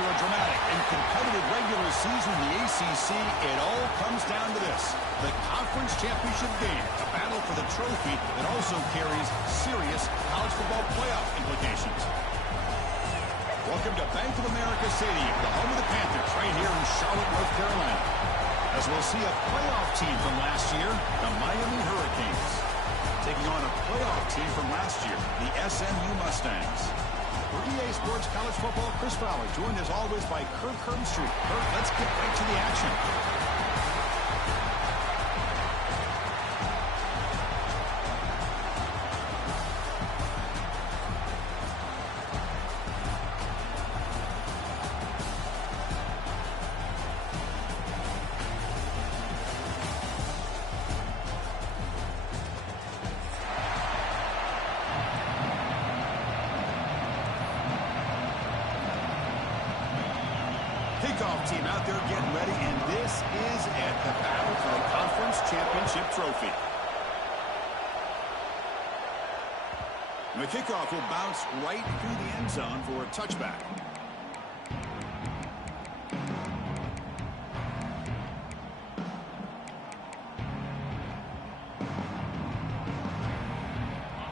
After a dramatic and competitive regular season in the ACC, it all comes down to this: the conference championship game, a battle for the trophy that also carries serious college football playoff implications. Welcome to Bank of America Stadium, the home of the Panthers, right here in Charlotte, North Carolina. As we'll see a playoff team from last year, the Miami Hurricanes, taking on a playoff team from last year, the SMU Mustangs. For EA Sports College Football, Chris Fowler, joined as always by Kirk Herbstreit. Kirk, let's get right to the action. Kickoff team out there getting ready, and this is it, the battle for the conference championship trophy. And the kickoff will bounce right through the end zone for a touchback.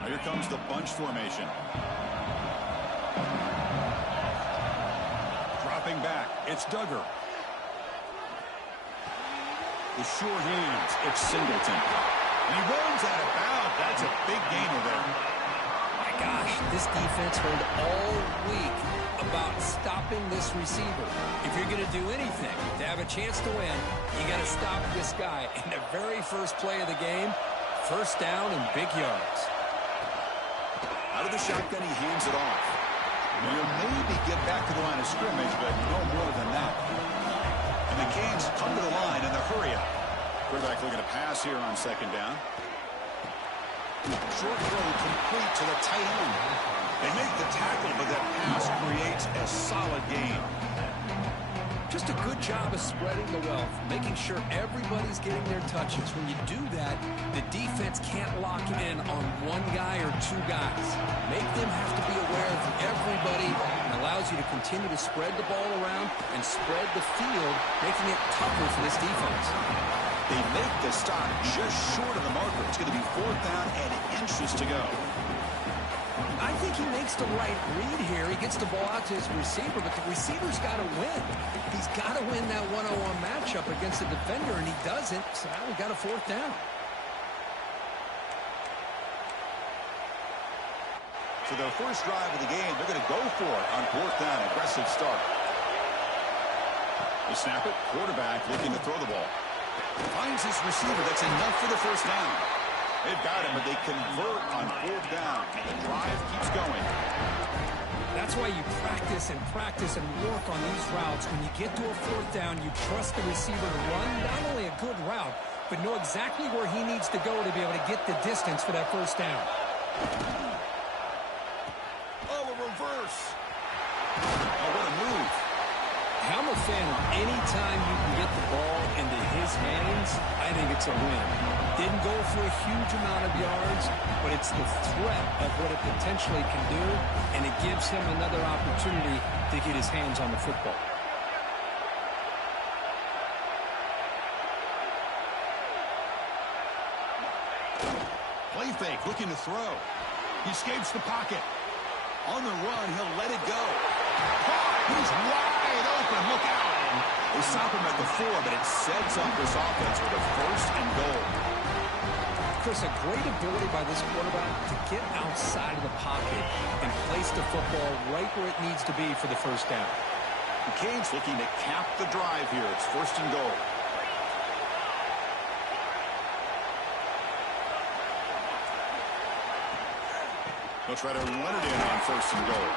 Here comes the bunch formation. Dropping back, it's Duggar. The short hands, it's Singleton. And he runs out of bounds. That's a big gain there. My gosh, this defense heard all week about stopping this receiver. If you're going to do anything to have a chance to win, you got to stop this guy. In the very first play of the game, first down and big yards. Out of the shotgun, he hands it off. He'll maybe get back to the line of scrimmage, but no more than that. And the Canes come to the line in the hurry-up. Quarterback looking to pass here on second down. Short throw complete to the tight end. They make the tackle, but that pass creates a solid gain. Just a good job of spreading the wealth, making sure everybody's getting their touches. When you do that, the defense can't lock in on one guy or two guys. Make them have to be aware of everybody, and allows you to continue to spread the ball around and spread the field, making it tougher for this defense. They make the stop just short of the marker. It's going to be fourth down and inches to go. I think he makes the right read here. He gets the ball out to his receiver, but the receiver's got to win. He's got to win that one-on-one matchup against the defender, and he doesn't. So now we got a fourth down. So their first drive of the game, they're going to go for it on fourth down. Aggressive start. They snap it. Quarterback looking to throw the ball. Finds his receiver. That's enough for the first down. They've got him, but they convert on fourth down. The drive keeps going. That's why you practice and work on these routes. When you get to a fourth down, you trust the receiver to run not only a good route, but know exactly where he needs to go to be able to get the distance for that first down. Oh, a reverse. Oh, what a move. I'm a fan of any time you can get the ball into his hands, I think it's a win. Didn't go for a huge amount of yards, but it's the threat of what it potentially can do, and it gives him another opportunity to get his hands on the football. Play fake, looking to throw. He escapes the pocket. On the run, he'll let it go. He's wide open. Look out. They stop him at the 4, but it sets up this offense with a first and goal. Chris, a great ability by this quarterback to get outside of the pocket and place the football right where it needs to be for the first down. The Canes looking to cap the drive here. It's first and goal. They'll try to run it in on first and goal.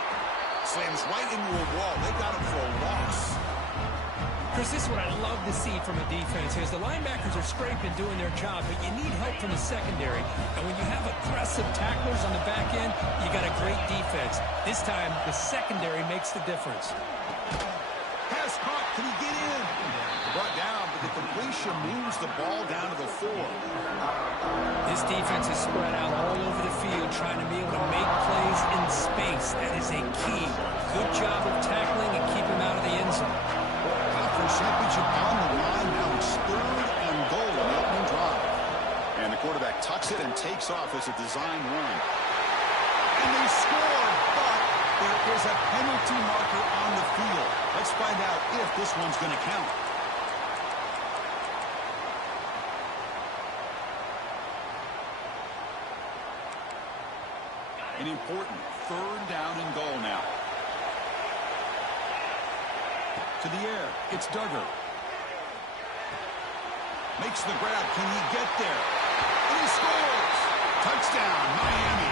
Slams right into a wall. They got him for a loss. Chris, this is what I love to see from a defense is the linebackers are scraping, doing their job, but you need help from the secondary. And when you have aggressive tacklers on the back end, you got a great defense. This time, the secondary makes the difference. Pass caught. Can he get in? Brought down, but the completion moves the ball down to the 4. This defense is spread out all over the field, trying to be able to make plays in space. That is a key. Good job of tackling and keep him out of the design run. And they score, but there is a penalty marker on the field. Let's find out if this one's going to count. An important 3rd down and goal now. To the air, it's Duggar. Makes the grab. Can he get there? And he scores! Touchdown, Miami.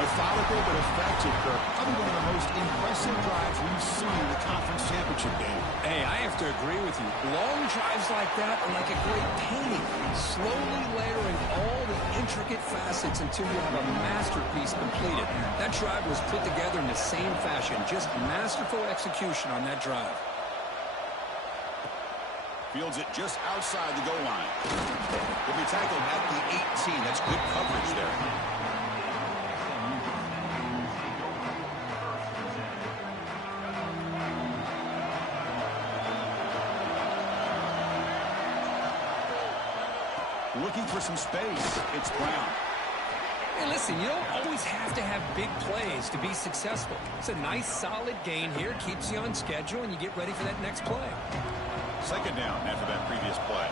Methodical but effective, Kirk. Probably one of the most impressive drives we've seen in the conference championship game. Hey, I have to agree with you. Long drives like that are like a great painting. Slowly layering all the intricate facets until you have a masterpiece completed. That drive was put together in the same fashion. Just masterful execution on that drive. Fields it just outside the goal line. Will be tackled at the 18. That's good coverage there. Looking for some space. It's Brown. Hey, listen, you don't always have to have big plays to be successful. It's a nice, solid gain here. Keeps you on schedule, and you get ready for that next play. 2nd down after that previous play.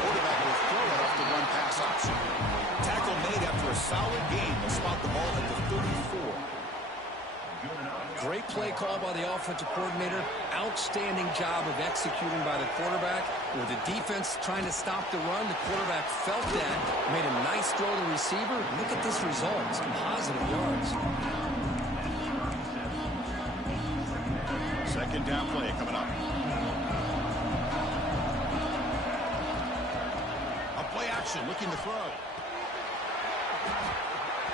Quarterback will throw it off the one-pass option. Tackle made after a solid gain. They'll spot the ball at the 34. Great play call by the offensive coordinator. Outstanding job of executing by the quarterback. With the defense trying to stop the run, the quarterback felt that, made a nice throw to the receiver. Look at this result. Some positive yards. 2nd down play coming up. A play action, looking to throw.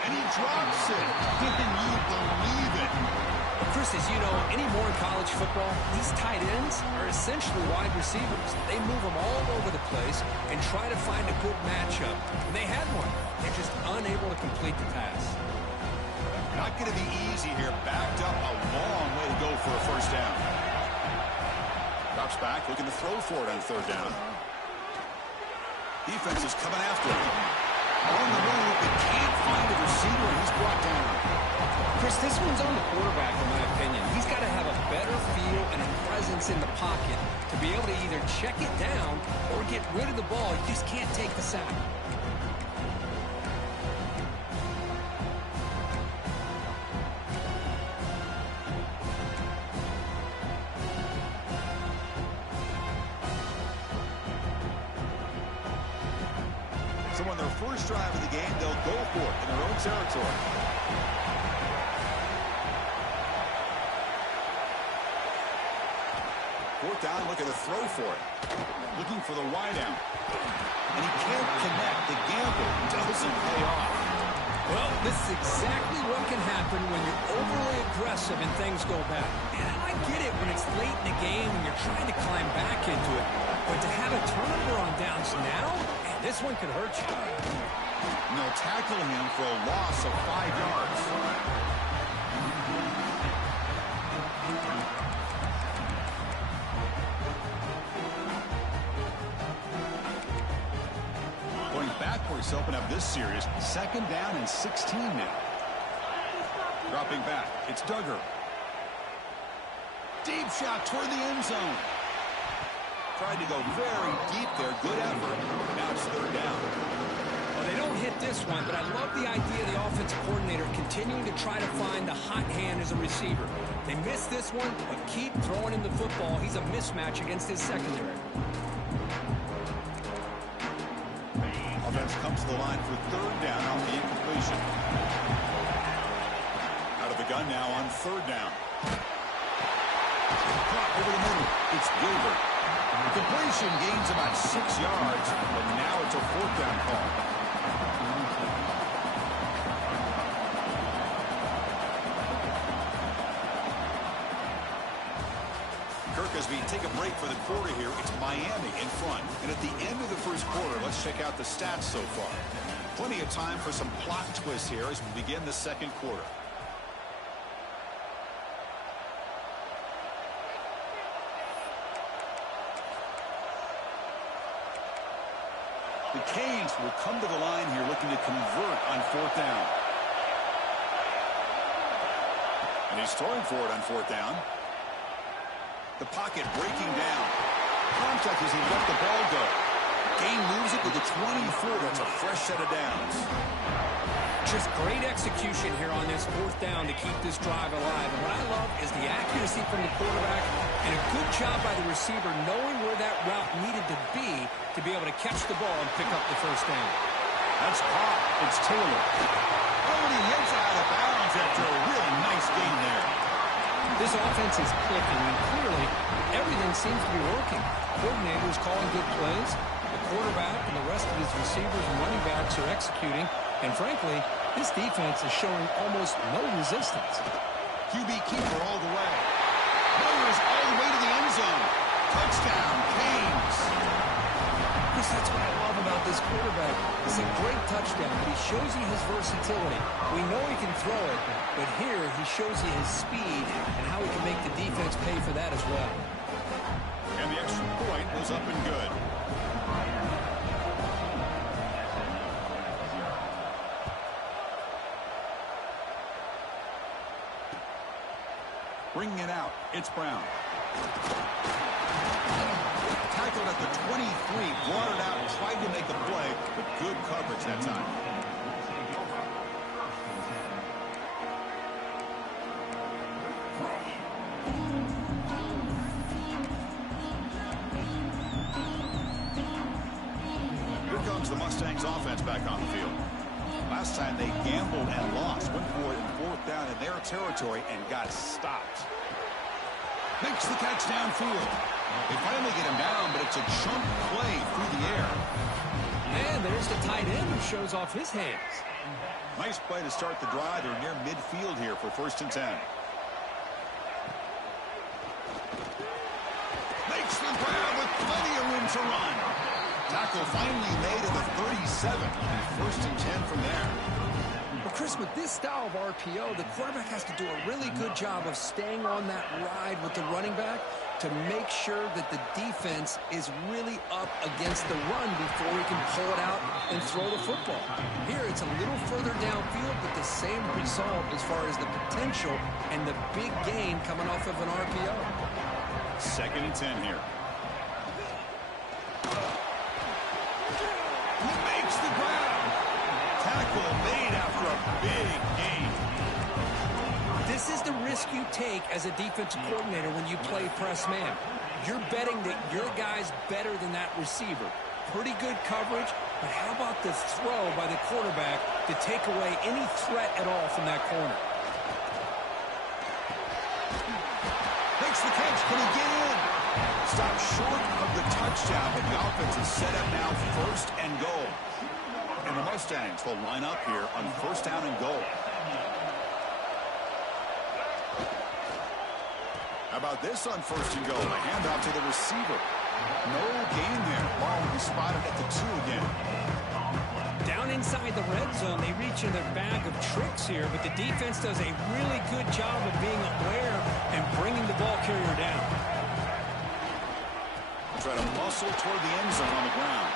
And he drops it. Can you believe it? Chris, as you know, anymore in college football, these tight ends are essentially wide receivers. They move them all over the place and try to find a good matchup. And they had one. They're just unable to complete the pass. Not going to be easy here. Backed up a long way to go for a 1st down. Drops back, looking to throw for it on 3rd down. Defense is coming after him. On the move, but can't find a receiver, and he's brought down. Chris, this one's on the quarterback, in my opinion. He's got to have a better feel and a presence in the pocket to be able to either check it down or get rid of the ball. He just can't take the sack. So on their first drive of the game, they'll go for it in their own territory. Fourth down, looking to throw for it. Looking for the wideout. And he can't connect. The gamble doesn't pay off. Well, this is exactly what can happen when you're overly aggressive and things go bad. And I get it when it's late in the game and you're trying to climb back into it. But to have a turnover on downs now, man, this one could hurt you. And they'll tackle him for a loss of 5 yards. Going backwards to open up this series. 2nd down and 16 now. Dropping back. It's Duggar. Deep shot toward the end zone. Tried to go very deep there. Good effort. Now it's 3rd down. Well, they don't hit this one, but I love the idea of the offensive coordinator continuing to try to find the hot hand as a receiver. They missed this one, but keep throwing him the football. He's a mismatch against his secondary. Offense comes to the line for 3rd down on the incompletion. Out of the gun now on 3rd down. Caught over the middle. It's Gilbert. Completion gains about 6 yards, but now it's a 4th down call. Kirk, as we take a break for the quarter here, it's Miami in front. And at the end of the first quarter, let's check out the stats so far. Plenty of time for some plot twists here as we begin the 2nd quarter. The Canes will come to the line here looking to convert on 4th down. And he's throwing for it on 4th down. The pocket breaking down. Contact as he let the ball go. Gain moves it to the 24. That's a fresh set of downs. Just great execution here on this 4th down to keep this drive alive. And what I love is the accuracy from the quarterback and a good job by the receiver knowing where that route needed to be able to catch the ball and pick up the 1st down. That's caught. It's Taylor. Oh, and he hits out of bounds after a really nice gain there. This offense is clicking, and clearly everything seems to be working. Coordinators calling good plays. The quarterback and the rest of his receivers and running backs are executing. And frankly, this defense is showing almost no resistance. QB keeper all the way. Meyers all the way to the end zone. Touchdown, Canes. Chris, that's what I love about this quarterback. It's a great touchdown, but he shows you his versatility. We know he can throw it, but here he shows you his speed and how he can make the defense pay for that as well. And the extra point was up and good. Bringing it out, it's Brown. Tackled at the 23, brought it out, tried to make a play, but good coverage that time. Here comes the Mustangs offense back on the field. Last time they gambled and lost, went for it in 4th down in their territory and got stopped. Makes the catch downfield. They finally get him down, but it's a chunk play through the air. And there's the tight end who shows off his hands. Nice play to start the drive. They're near midfield here for 1st and 10. Makes the grab with plenty of room to run. Tackle finally made at the 37. 1st and 10 from there. Well, Chris, with this style of RPO, the quarterback has to do a really good job of staying on that ride with the running back to make sure that the defense is really up against the run before he can pull it out and throw the football. Here, it's a little further downfield, but the same result as far as the potential and the big gain coming off of an RPO. 2nd and 10 here. Makes the grab. Tackle made after a big gain. This is the risk you take as a defensive coordinator when you play press man. You're betting that your guy's better than that receiver. Pretty good coverage, but how about the throw by the quarterback to take away any threat at all from that corner? Makes the catch. Can he get in? Stopped short of the touchdown, but the offense is set up now 1st and goal. And the Mustangs will line up here on 1st down and goal. How about this on 1st and goal? A handoff to the receiver. No gain there. Ball will be spotted at the 2 again. Down inside the red zone, they reach in their bag of tricks here, but the defense does a really good job of being aware and bringing the ball carrier down. Try to muscle toward the end zone on the ground.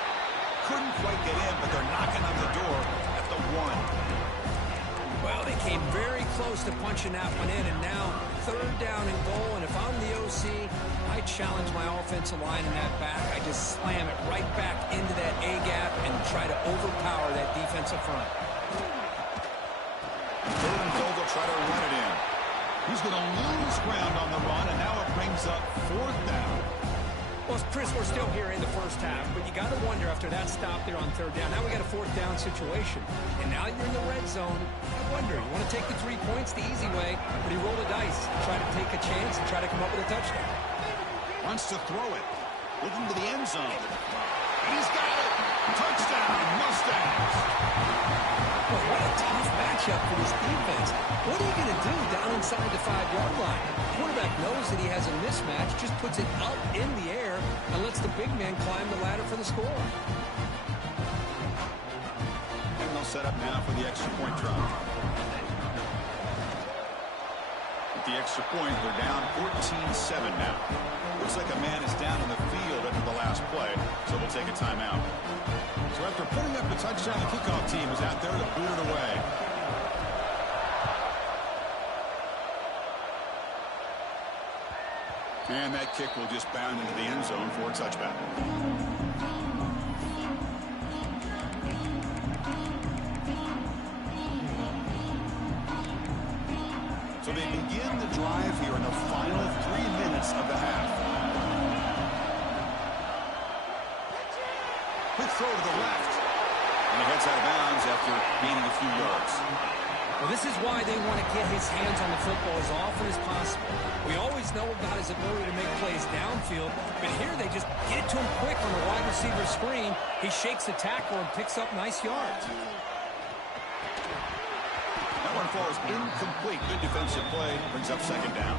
Couldn't quite get in, but they're knocking on the door at the 1. Well, they came very close to punching that one in, and now 3rd down and goal. And if I'm the OC, I challenge my offensive line in that back. I just slam it right back into that A-gap and try to overpower that defensive front. 3rd and goal, they'll try to run it in. He's going to lose ground on the run, and now it brings up 4th down. Well, Chris, we're still here in the 1st half, but you got to wonder after that stop there on 3rd down. Now we got a 4th down situation, and now you're in the red zone. I wonder, you want to take the 3 points the easy way, but you roll the dice, try to take a chance and try to come up with a touchdown. Wants to throw it, looking to the end zone. He's got it. Touchdown, Mustangs. Well, what a tough matchup for this defense. What are you going to do down inside the 5-yard line? The quarterback knows that he has a mismatch, just puts it up in the air and lets the big man climb the ladder for the score. And they'll set up now for the extra point try. With the extra point, they're down 14-7 now. Looks like a man is down in the field after the last last play, so we'll take a timeout. So after putting up a touchdown, the kickoff team is out there to boot it away. And that kick will just bound into the end zone for a touchback. So they begin the drive here in the final 3 minutes of the half. Quick throw to the left. And he heads out of bounds after gaining a few yards. Well, this is why they want to get his hands on the football as often as possible. We always know about his ability to make plays downfield, but here they just get it to him quick on the wide receiver screen. He shakes the tackle and picks up nice yards. That one falls incomplete. Good defensive play. Brings up second down.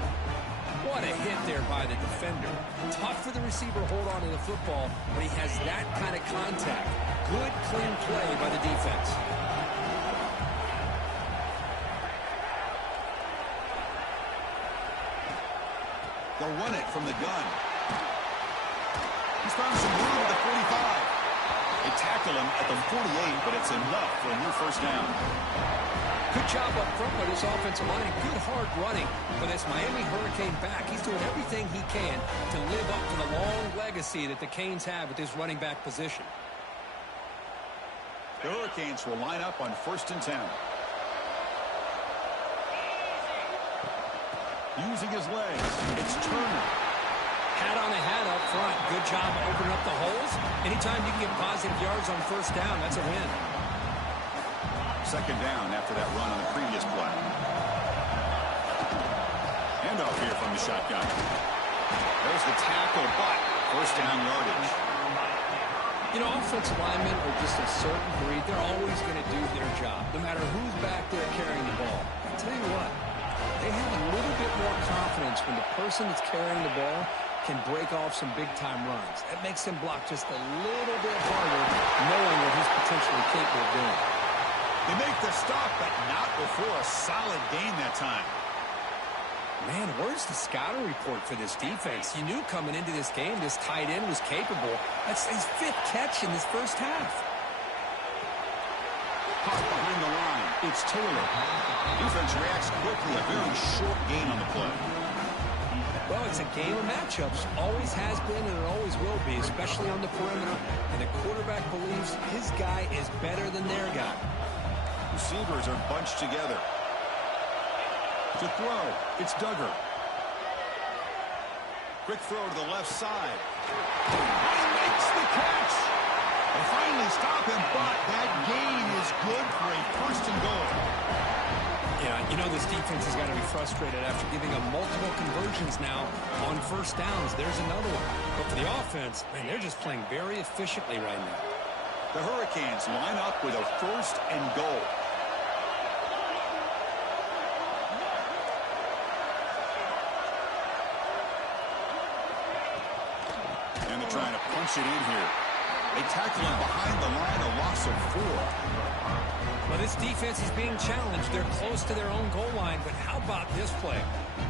What a hit there by the defender. Tough for the receiver to hold on to the football when he has that kind of contact. Good, clean play by the defense. They'll run it from the gun. He's found some room at the 45. They tackle him at the 48, but it's enough for a new first down. Good job up front by this offensive line. Good hard running for this Miami Hurricane back. He's doing everything he can to live up to the long legacy that the Canes have with this running back position. The Hurricanes will line up on 1st and 10. Using his legs, it's Turner. Hat on a hat up front. Good job opening up the holes. Anytime you can get positive yards on first down, that's a win. Second down after that run on the previous play. Handoff here from the shotgun. There's the tackle, but first down yardage. You know, offensive linemen are just a certain breed. They're always going to do their job, no matter who's back there carrying the ball. I'll tell you what, they have a little bit more confidence when the person that's carrying the ball can break off some big-time runs. That makes them block just a little bit harder, knowing what he's potentially capable of doing. They make the stop, but not before a solid gain that time. Man, where's the scouting report for this defense? You knew coming into this game this tight end was capable. That's his 5th catch in this first half. Caught behind the line. It's Taylor. Defense reacts quickly. A very short gain on the play. Well, it's a game of matchups. Always has been and it always will be, especially on the perimeter. And the quarterback believes his guy is better than their guy. Receivers are bunched together. To throw, it's Duggar. Quick throw to the left side. He makes the catch. They finally stop him, but that gain is good for a 1st and goal. Yeah, you know this defense has got to be frustrated after giving up multiple conversions now on first downs. There's another one. But for the offense, man, they're just playing very efficiently right now. The Hurricanes line up with a 1st and goal. And they're trying to punch it in here. They tackle him behind the line, a loss of 4. Well, this defense is being challenged. They're close to their own goal line, but how about this play?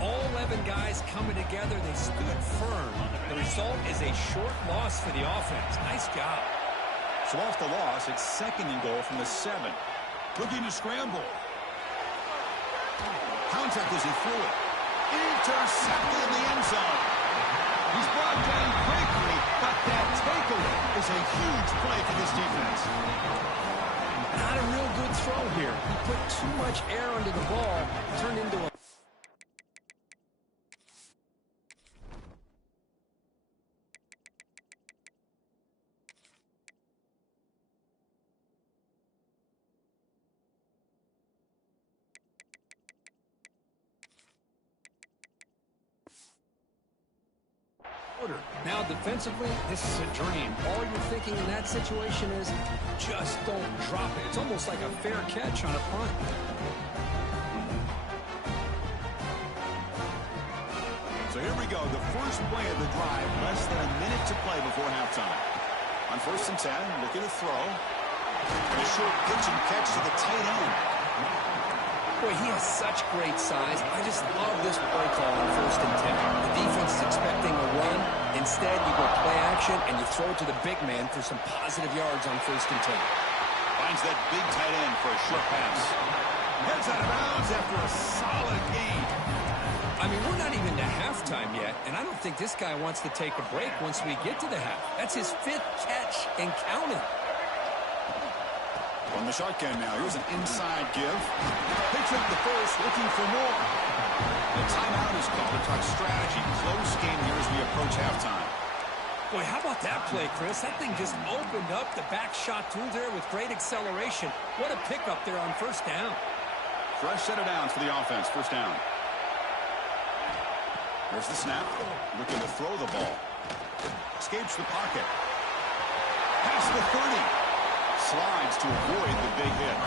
All 11 guys coming together. They stood firm. The result is a short loss for the offense. Nice job. So off the loss, it's 2nd and goal from the 7. Looking to scramble. Contact as he threw it. Intercepted in the end zone. He's brought down quickly, but that takeaway is a huge play for this defense. Not a real good throw here. He put too much air under the ball, turned into a... Now, defensively, this is a dream. All you're thinking in that situation is just don't drop it. It's almost like a fair catch on a punt. So here we go, the first play of the drive, less than a minute to play before halftime. On 1st and 10, looking to throw. And a short pitch and catch to the tight end. Boy, he has such great size. I just love this play call on 1st and 10. The defense is expecting a run. Instead, you go play action, and you throw it to the big man for some positive yards on 1st and 10. Finds that big tight end for a short pass. Heads out of bounds after a solid gain. I mean, we're not even to halftime yet, and I don't think this guy wants to take a break once we get to the half. That's his 5th catch and counting. On the shotgun now, here's an inside give. Picks up the first, looking for more. The timeout is called to talk strategy. Close game here as we approach halftime. Boy, how about that play, Chris? That thing just opened up. The back shot through there with great acceleration. What a pickup there on 1st down. Fresh set of downs for the offense. 1st down. There's the snap. Looking to throw the ball. Escapes the pocket. Past the 30. Slides to avoid the big hit.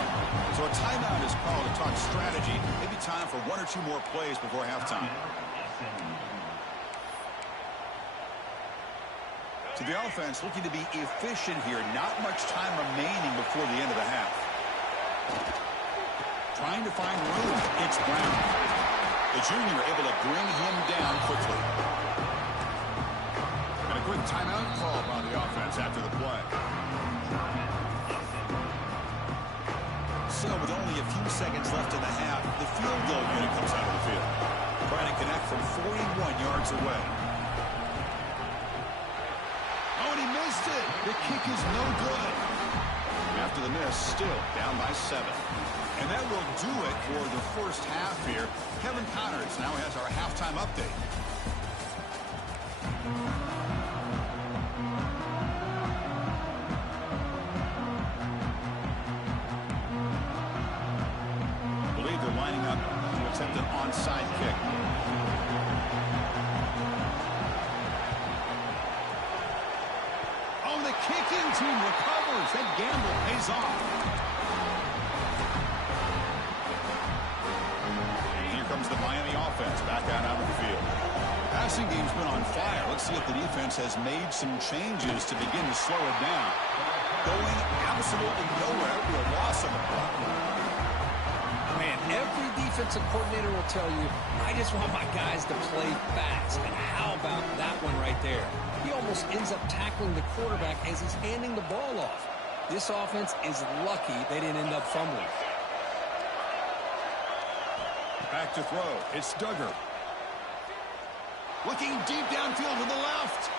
So a timeout is called to talk strategy. Maybe time for 1 or 2 more plays before halftime. So the offense looking to be efficient here. Not much time remaining before the end of the half. Trying to find room. It's Brown. The junior able to bring him down quickly. And a quick timeout call by the offense after the play. So with only a few seconds left in the half, the field goal unit comes out of the field. Trying to connect from 41 yards away. Oh, and he missed it. The kick is no good. After the miss, still down by 7. And that will do it for the first half here. Kevin Connors now has our halftime update. Lining up to attempt an onside kick. Oh, the kicking team recovers. That gamble pays off. Here comes the Miami offense back out on the field. Passing game's been on fire. Let's see if the defense has made some changes to begin to slow it down. Going absolutely nowhere after a loss of the clock. Man, every defensive coordinator will tell you, I just want my guys to play fast. And how about that one right there? He almost ends up tackling the quarterback as he's handing the ball off. This offense is lucky they didn't end up fumbling. Back to throw. It's Duggar. Looking deep downfield to the left.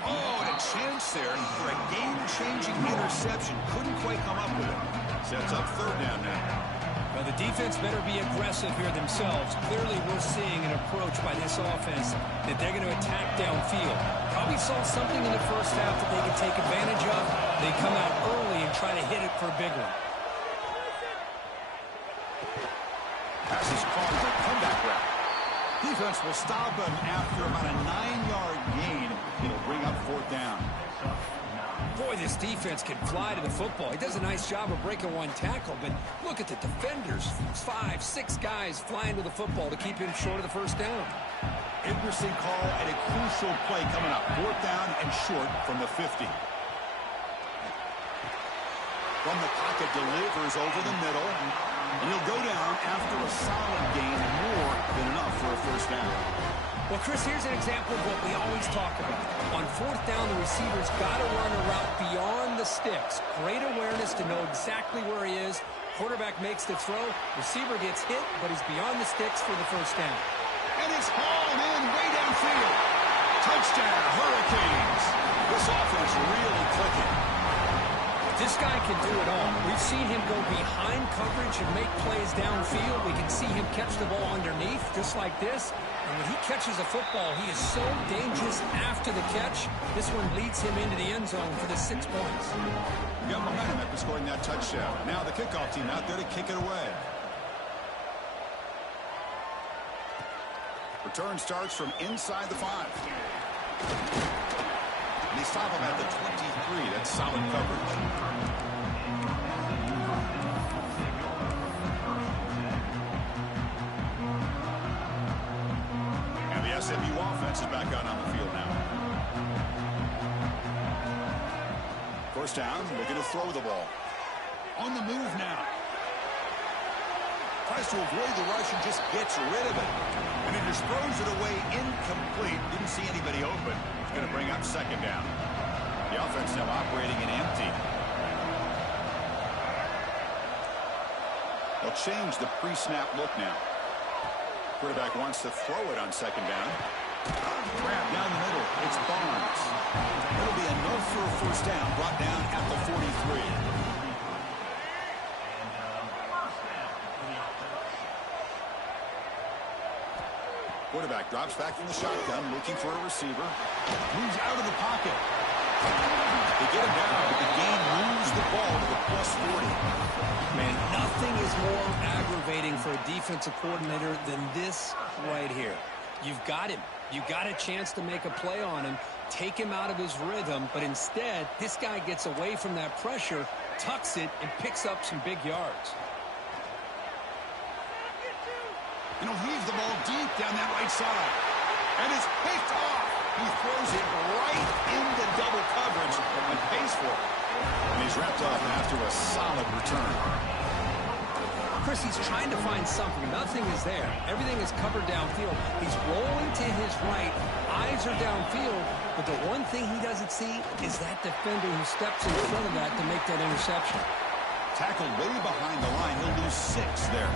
Oh, and a chance there for a game-changing interception. Couldn't quite come up with it. Sets up 3rd down now. Well, the defense better be aggressive here themselves. Clearly, we're seeing an approach by this offense that they're going to attack downfield. Probably saw something in the first half that they could take advantage of. They come out early and try to hit it for a big one. Pass is caught for a comeback route. Defense will stop him after about a 9-yard gain. It'll bring up 4th down. Boy, this defense can fly to the football. He does a nice job of breaking one tackle, but look at the defenders. 5, 6 guys flying to the football to keep him short of the 1st down. Interesting call and a crucial play coming up. 4th down and short from the 50. From the pocket, delivers over the middle. And he'll go down after a solid gain, more than enough for a 1st down. Well, Chris, here's an example of what we always talk about. On 4th down, the receiver's got to run a route beyond the sticks. Great awareness to know exactly where he is. Quarterback makes the throw. Receiver gets hit, but he's beyond the sticks for the 1st down. And it's hauled in way downfield. Touchdown, Hurricanes. This offense really clicking. This guy can do it all. We've seen him go behind coverage and make plays downfield. We can see him catch the ball underneath, just like this. And when he catches a football, he is so dangerous after the catch. This one leads him into the end zone for the 6 points. We got momentum after scoring that touchdown. Now the kickoff team out there to kick it away. Return starts from inside the 5. And they stop him at the 23. That's solid coverage. And the SMU offense is back out on the field now. 1st down, looking to throw the ball. On the move now. Tries to avoid the rush and just gets rid of it. And he just throws it away incomplete. Didn't see anybody open. It's going to bring up second down. The offense now operating in empty. They'll change the pre-snap look now. Quarterback wants to throw it on second down. Grab down the middle. It's Barnes. It'll be enough for a first down. Brought down at the 43. Quarterback drops back from the shotgun, looking for a receiver. Moves out of the pocket. They get him down, but the game moves the ball to the plus 40. Man, nothing is more aggravating for a defensive coordinator than this right here. You've got him. You got a chance to make a play on him, take him out of his rhythm, but instead, this guy gets away from that pressure, tucks it, and picks up some big yards. And he'll heave the ball deep down that right side. And it's picked off. He throws it right into double coverage and pays for it. And he's wrapped up after a solid return. Chris, he's trying to find something. Nothing is there. Everything is covered downfield. He's rolling to his right. Eyes are downfield. But the one thing he doesn't see is that defender who steps in front of that to make that interception. Tackled way behind the line. He'll lose 6 there.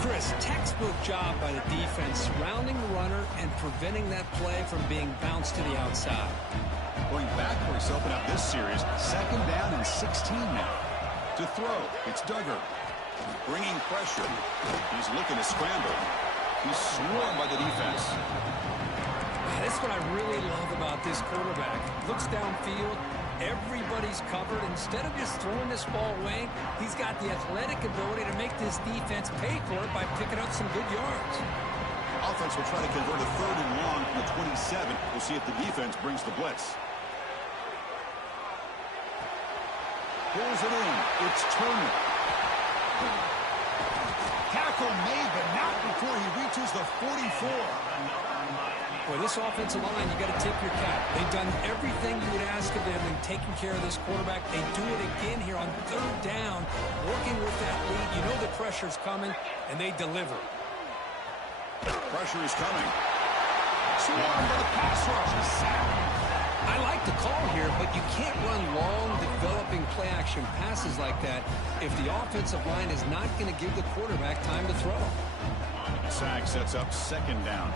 Chris, textbook job by the defense surrounding the runner and preventing that play from being bounced to the outside. Going backwards to open up this series. Second down and 16 now. To throw, it's Duggar. Bringing pressure. He's looking to scramble. He's swarmed by the defense. That's what I really love about this quarterback. Looks downfield. Everybody's covered. Instead of just throwing this ball away, he's got the athletic ability to make this defense pay for it by picking up some good yards. Offense will try to convert a 3rd and long from the 27. We'll see if the defense brings the blitz. Pulls it in. It's Turner. Tackle made, but not before he reaches the 44. For this offensive line, you got to tip your cap. They've done everything you would ask of them in taking care of this quarterback. They do it again here on 3rd down, working with that lead. You know the pressure's coming, and they deliver. Pressure is coming. Swarmed by the pass rush. I like the call here, but you can't run long, developing play-action passes like that if the offensive line is not going to give the quarterback time to throw. Sack sets up second down.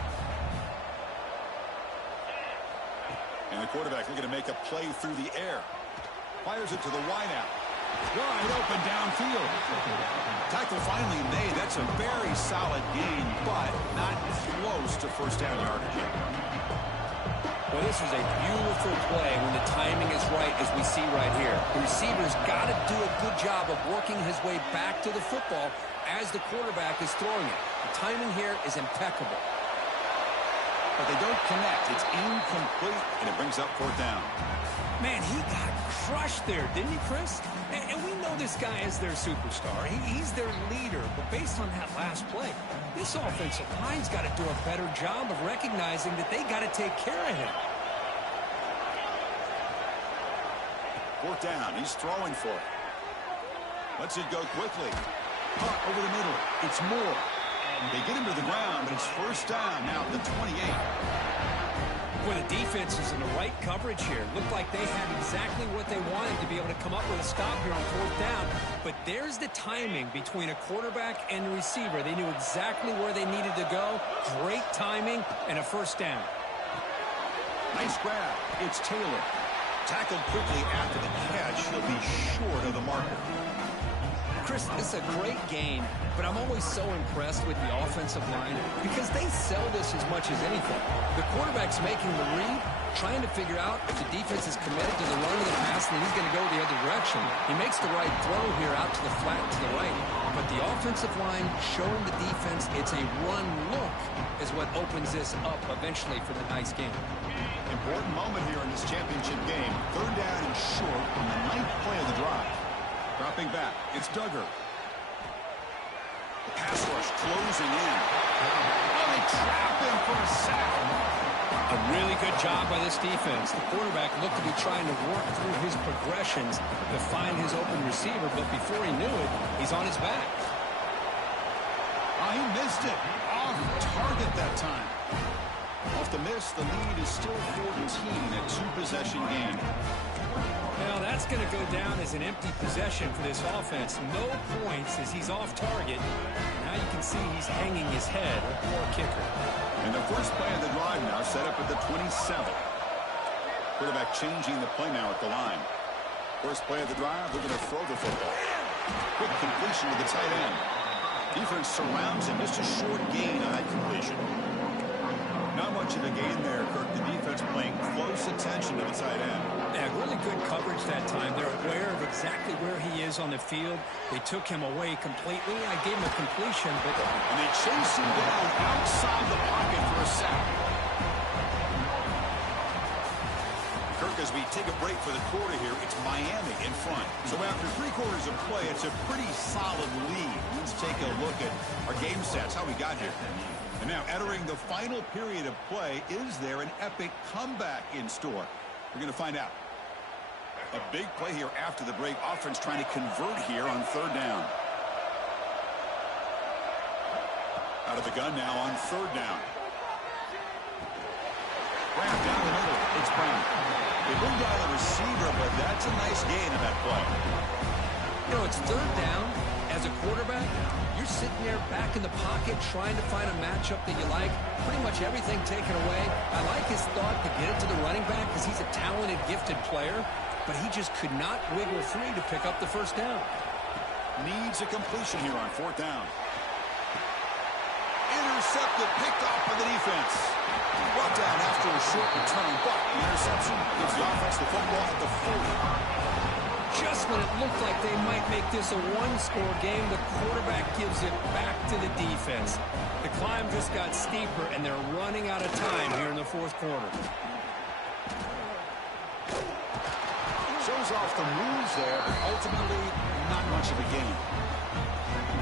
And the quarterback looking to make a play through the air. Fires it to the wideout. Wide open downfield. Tackle finally made. That's a very solid gain, but not close to first down yardage. Well, this is a beautiful play when the timing is right, as we see right here. The receiver's got to do a good job of working his way back to the football as the quarterback is throwing it. The timing here is impeccable. But they don't connect. It's incomplete, and it brings up 4th down. Man, he got crushed there, didn't he, Chris? And we know this guy is their superstar. He's their leader. But based on that last play, this offensive line's got to do a better job of recognizing that they got to take care of him. 4th down. He's throwing for it. Lets it go quickly. Caught over the middle. It's Moore. They get him to the ground, but it's first down now at the 28. Boy, the defense is in the right coverage here. Looked like they had exactly what they wanted to be able to come up with a stop here on 4th down. But there's the timing between a quarterback and the receiver. They knew exactly where they needed to go. Great timing and a first down. Nice grab. It's Taylor. Tackled quickly after the catch. He'll be short of the marker. Chris, this is a great game, but I'm always so impressed with the offensive line because they sell this as much as anything. The quarterback's making the read, trying to figure out if the defense is committed to the run of the pass, and he's going to go the other direction. He makes the right throw here out to the flat to the right. But the offensive line showing the defense it's a run look is what opens this up eventually for the nice game. Important moment here in this championship game. 3rd down and short on the 9th play of the drive. Dropping back, it's Duggar. The pass rush closing in. Oh, they trap him for a sack. A really good job by this defense. The quarterback looked to be trying to work through his progressions to find his open receiver, but before he knew it, he's on his back. Oh, he missed it. Off target that time. Off the miss, the lead is still 14, a two-possession game. Well, that's going to go down as an empty possession for this offense. No points as he's off target. Now you can see he's hanging his head. A poor kicker. And the first play of the drive now set up at the 27. Quarterback changing the play now at the line. First play of the drive, they're going to throw the football. Quick completion to the tight end. Defense surrounds him. Just a short gain on that completion. Not much of a gain there, Kirk. The defense paying close attention to the tight end. Yeah, really good coverage that time. They're aware of exactly where he is on the field. They took him away completely. I gave him a completion, but... And they chase him down outside the pocket for a sack. Kirk, as we take a break for the quarter here, it's Miami in front. So after 3 quarters of play, it's a pretty solid lead. Let's take a look at our game stats, how we got here. And now, entering the final period of play, is there an epic comeback in store? We're going to find out. A big play here after the break. Offense trying to convert here on 3rd down. Out of the gun now on 3rd down. Brown down the middle. It's Brown. They moved out the receiver, but that's a nice gain in that play. You know, it's 3rd down. As a quarterback, you're sitting there back in the pocket trying to find a matchup that you like. Pretty much everything taken away. I like his thought to get it to the running back because he's a talented, gifted player, but he just could not wiggle free to pick up the 1st down. Needs a completion here on 4th down. Intercepted, picked off by the defense. Brought down after a short return, but the interception gives the offense the football at the 40. Just when it looked like they might make this a 1-score game, the quarterback gives it back to the defense. The climb just got steeper, and they're running out of time here in the 4th quarter. Shows off the moves there, but ultimately not much of a game.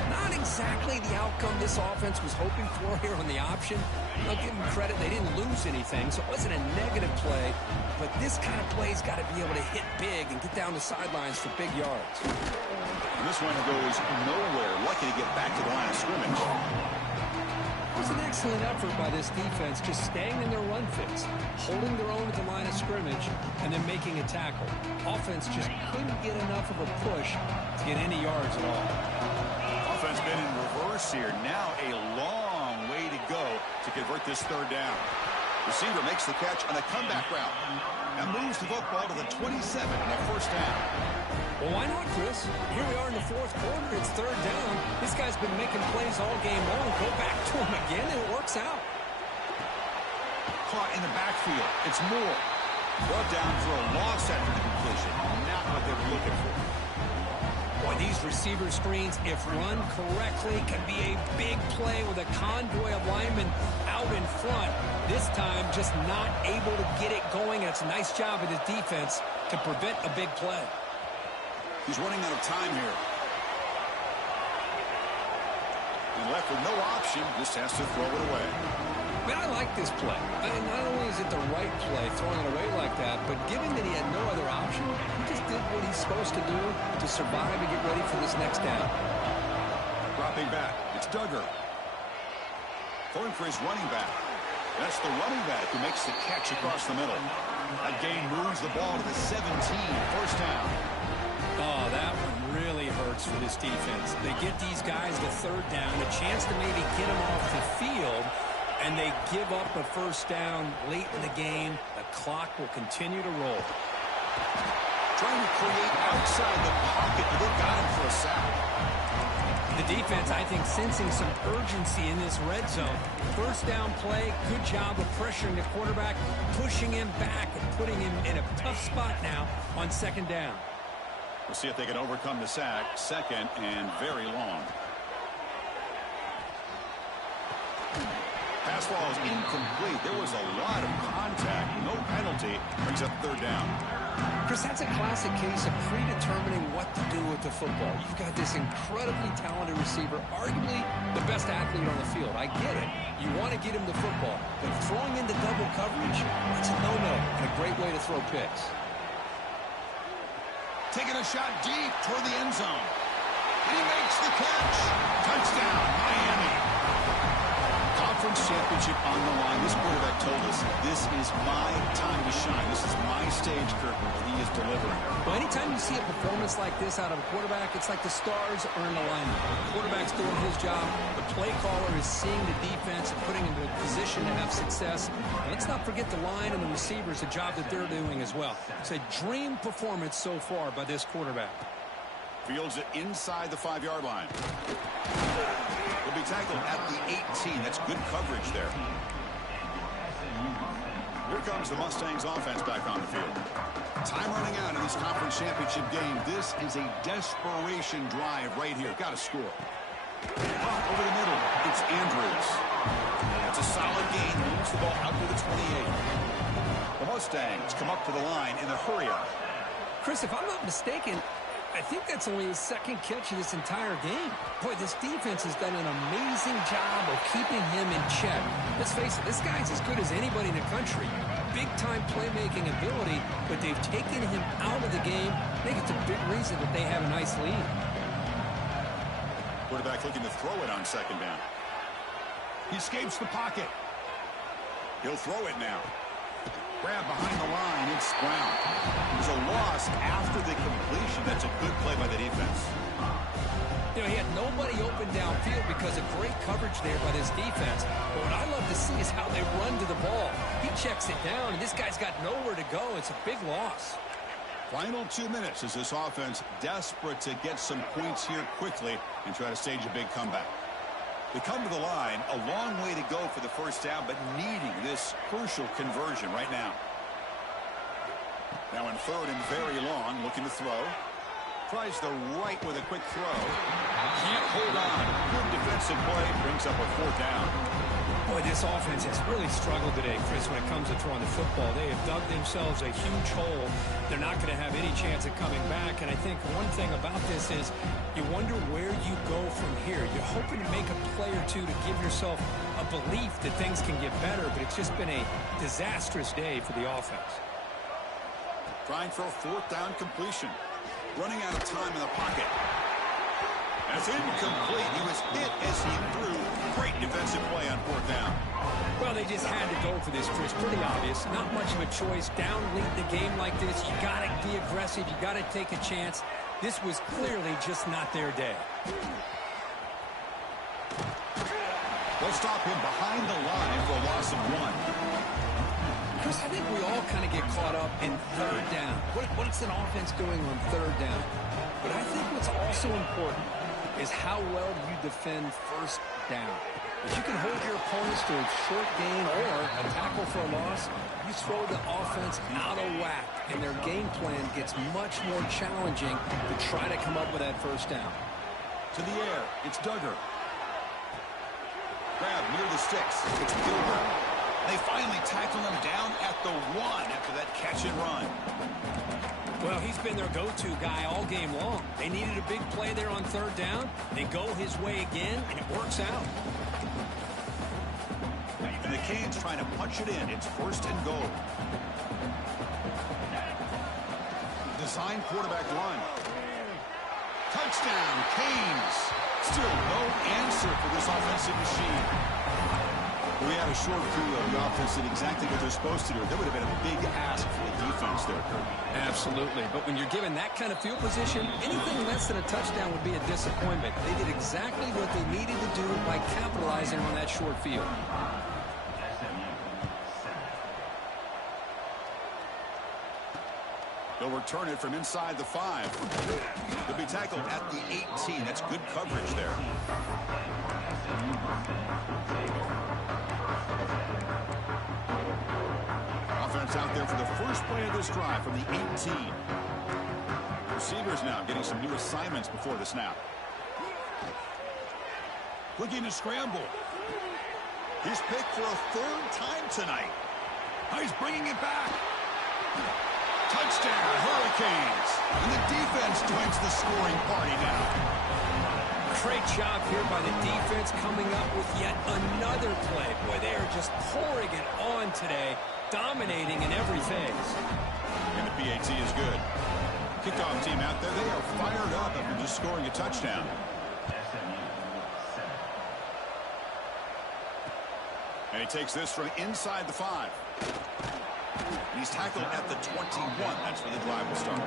Not exactly the outcome this offense was hoping for here on the option. I'll give them credit, they didn't lose anything, so it wasn't a negative play. But this kind of play's got to be able to hit big and get down the sidelines for big yards. And this one goes nowhere. Lucky to get back to the line of scrimmage. It was an excellent effort by this defense, just staying in their run fits, holding their own at the line of scrimmage, and then making a tackle. Offense just couldn't get enough of a push to get any yards at all. Offense been in reverse here. Now a long way to go to convert this 3rd down. Receiver makes the catch on a comeback route and moves the football to the 27 and a 1st down. Well, why not, Chris? Here we are in the 4th quarter. It's 3rd down. This guy's been making plays all game long. Go back to him again, and it works out. Caught in the backfield. It's Moore. Brought down for a loss after the completion. Not what they were looking for. Boy, these receiver screens, if run correctly, can be a big play with a convoy of linemen out in front. This time, just not able to get it going. And it's a nice job of the defense to prevent a big play. He's running out of time here. And left with no option, just has to throw it away. Man, I like this play. I mean, not only is it the right play, throwing it away like that, but given that he had no other option, he just did what he's supposed to do to survive and get ready for this next down. Dropping back, it's Duggar. Throwing for his running back. That's the running back who makes the catch across the middle. That gain moves the ball to the 17, 1st down. Oh, that one really hurts for this defense. They get these guys the 3rd down, a chance to maybe get them off the field, and they give up a 1st down late in the game. The clock will continue to roll. Trying to create outside the pocket, but they got him for a sack. The defense, I think, sensing some urgency in this red zone. 1st down play, good job of pressuring the quarterback, pushing him back and putting him in a tough spot now on 2nd down. We'll see if they can overcome the sack. 2nd and very long. Pass ball is incomplete. There was a lot of contact. No penalty. Brings up 3rd down. Chris, that's a classic case of predetermining what to do with the football. You've got this incredibly talented receiver, arguably the best athlete on the field. I get it. You want to get him the football. But throwing into double coverage, that's a no-no and a great way to throw picks. Taking a shot deep toward the end zone. He makes the catch. Touchdown, Miami. conference championship on the line. This quarterback told us, this is my time to shine. This is my stage, Kirk, and he is delivering. Well, anytime you see a performance like this out of a quarterback, it's like the stars are in alignment. The quarterback's doing his job. The play caller is seeing the defense and putting him in a position to have success. And let's not forget the line and the receivers, the job that they're doing as well. It's a dream performance so far by this quarterback. Fields it inside the 5-yard line. Will be tackled at the 18. That's good coverage there. Here comes the Mustangs offense back on the field. Time running out in this conference championship game. This is a desperation drive right here. Got to score. Over the middle. It's Andrews. It's a solid gain. Moves the ball out to the 28. The Mustangs come up to the line in a hurry-up. Chris, if I'm not mistaken, I think that's only his second catch of this entire game. Boy, this defense has done an amazing job of keeping him in check. Let's face it, this guy's as good as anybody in the country. Big-time playmaking ability, but they've taken him out of the game. I think it's a big reason that they have a nice lead. Quarterback looking to throw it on second down. He escapes the pocket. He'll throw it now. Grab behind the line. It's Brown. There's a loss after the completion. That's a good play by the defense. You know, he had nobody open downfield because of great coverage there by this defense. But what I love to see is how they run to the ball. He checks it down, and this guy's got nowhere to go. It's a big loss. Final 2 minutes as this offense desperate to get some points here quickly and try to stage a big comeback. They come to the line, a long way to go for the first down, but needing this crucial conversion right now. Now in third and very long, looking to throw. Tries the right with a quick throw. Can't hold on. Good defensive play. Brings up a fourth down. Boy, this offense has really struggled today, Chris, when it comes to throwing the football. They have dug themselves a huge hole. They're not going to have any chance of coming back. And I think one thing about this is you wonder where you go from here. You're hoping to make a play or two to give yourself a belief that things can get better, but it's just been a disastrous day for the offense. Trying for a fourth down completion. Running out of time in the pocket. That's incomplete. He was hit as he threw. Great defensive play on fourth down. Well, they just had to go for this, Chris. Pretty obvious. Not much of a choice. Down lead the game like this. You got to be aggressive. You got to take a chance. This was clearly just not their day. They'll stop him behind the line for a loss of 1. Chris, I think we all kind of get caught up in third down. What's an offense doing on third down? But I think what's also important is how well you defend first down. If you can hold your opponents to a short gain or a tackle for a loss, you throw the offense out of whack, and their game plan gets much more challenging to try to come up with that first down. To the air, it's Duggar. Grab near the sticks. It's Gilbert. They finally tackle him down at the 1 after that catch and run. Well, he's been their go-to guy all game long. They needed a big play there on third down. They go his way again, and it works out. And the Canes trying to punch it in. It's first and goal. Design quarterback run. Touchdown, Canes. Still no answer for this offensive machine. We had a short period. The offense did exactly what they're supposed to do. That would have been a big ask for the defense there, Kirk. Absolutely. But when you're given that kind of field position, anything less than a touchdown would be a disappointment. They did exactly what they needed to do by capitalizing on that short field. They'll return it from inside the 5. They'll be tackled at the 18. That's good coverage there. Offense out there for the first play of this drive from the 18. Receivers now getting some new assignments before the snap. Looking to scramble. He's picked for a third time tonight. Now he's bringing it back. Touchdown, Hurricanes. And the defense joins the scoring party now. Great job here by the defense coming up with yet another play. Boy, they are just pouring it on today, dominating in every phase. And the PAT is good. Kickoff team out there, they are fired up after just scoring a touchdown. And he takes this from inside the 5. And he's tackled at the 21. That's where the drive will start.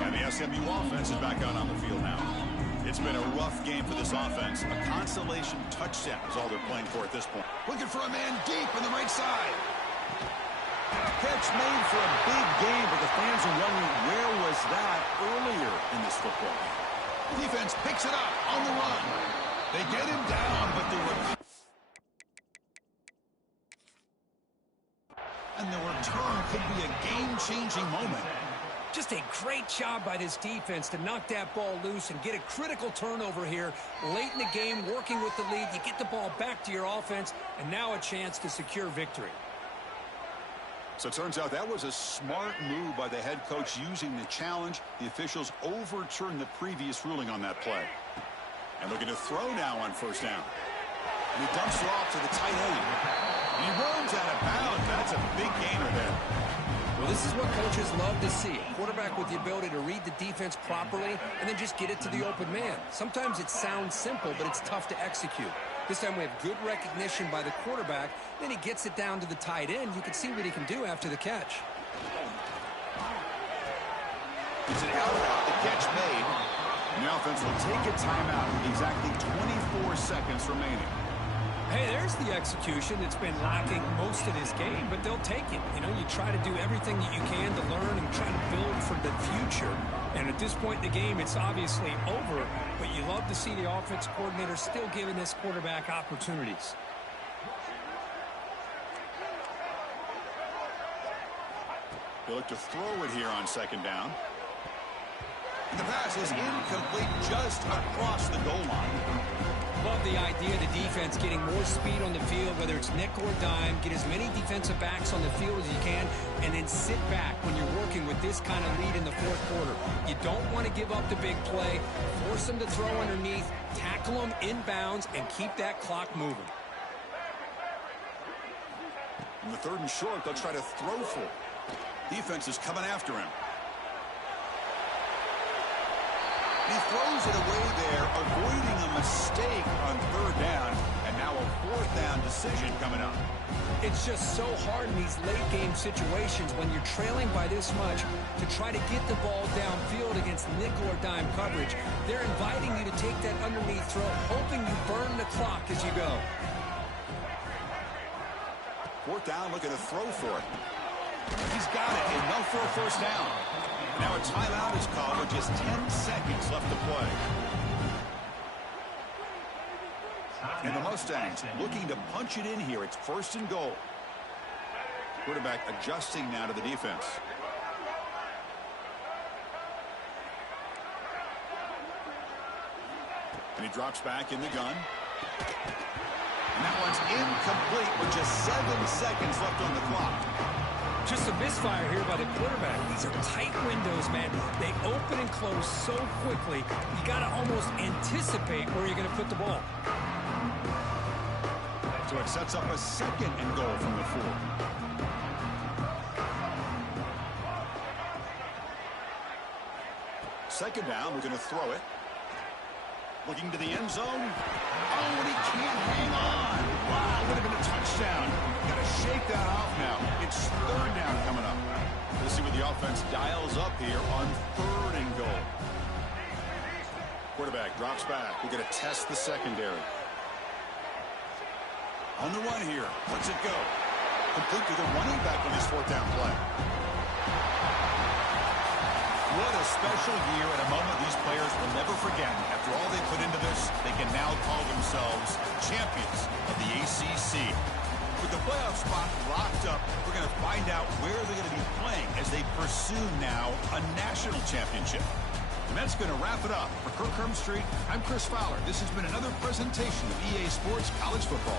And the SMU offense is back out on the field now. It's been a rough game for this offense. A consolation touchdown is all they're playing for at this point. Looking for a man deep on the right side. Catch made for a big game, but the fans are wondering where was that earlier in this football game. Defense picks it up on the run. They get him down, but the return could be a game-changing moment. Just a great job by this defense to knock that ball loose and get a critical turnover here late in the game, working with the lead. You get the ball back to your offense, and now a chance to secure victory. So it turns out that was a smart move by the head coach using the challenge. The officials overturned the previous ruling on that play. And looking to throw now on first down. And he dumps it off to the tight end. And he runs out of bounds. That's a big gainer there. Well, this is what coaches love to see. A quarterback with the ability to read the defense properly and then just get it to the open man. Sometimes it sounds simple, but it's tough to execute. This time we have good recognition by the quarterback. Then he gets it down to the tight end. You can see what he can do after the catch. It's an out route. The catch made. And the offense will take a timeout with exactly 24 seconds remaining. Hey, there's the execution that's been lacking most of this game, but they'll take it. You know, you try to do everything that you can to learn and try to build for the future. And at this point in the game, it's obviously over, but you love to see the offense coordinator still giving this quarterback opportunities. They look to throw it here on second down. And the pass is incomplete just across the goal line. Love the idea of the defense getting more speed on the field, whether it's nickel or dime. Get as many defensive backs on the field as you can, and then sit back when you're working with this kind of lead in the fourth quarter. You don't want to give up the big play. Force them to throw underneath, tackle them inbounds, and keep that clock moving. In the third and short, they'll try to throw for it. Defense is coming after him. He throws it away there, avoiding a mistake on third down, and now a fourth down decision coming up. It's just so hard in these late game situations when you're trailing by this much to try to get the ball downfield against nickel or dime coverage. They're inviting you to take that underneath throw, hoping you burn the clock as you go. Fourth down, looking to throw for it. He's got it, enough for a first down. Now a timeout is called with just 10 seconds left to play. And the Mustangs looking to punch it in here. It's first and goal. Quarterback adjusting now to the defense. And he drops back in the gun. And that one's incomplete with just 7 seconds left on the clock. Just a misfire here by the quarterback. These are tight windows, man. They open and close so quickly, you got to almost anticipate where you're going to put the ball. So it sets up a second and goal from the 4. Second down, we're going to throw it. Looking to the end zone. Oh, and he can't hang on. Wow, would have been a touchdown. Got to shake that off now. It's third down coming up. Let's see what the offense dials up here on third and goal. Quarterback drops back. We're going to test the secondary. On the run here. Let's it go. Complete to the running back on his fourth down play. What a special year at a moment these players will never forget. After all they put into this, they can now call themselves champions of the ACC. With the playoff spot locked up, we're going to find out where they're going to be playing as they pursue now a national championship. And that's going to wrap it up. For Kirk Herbstreit, I'm Chris Fowler. This has been another presentation of EA Sports College Football.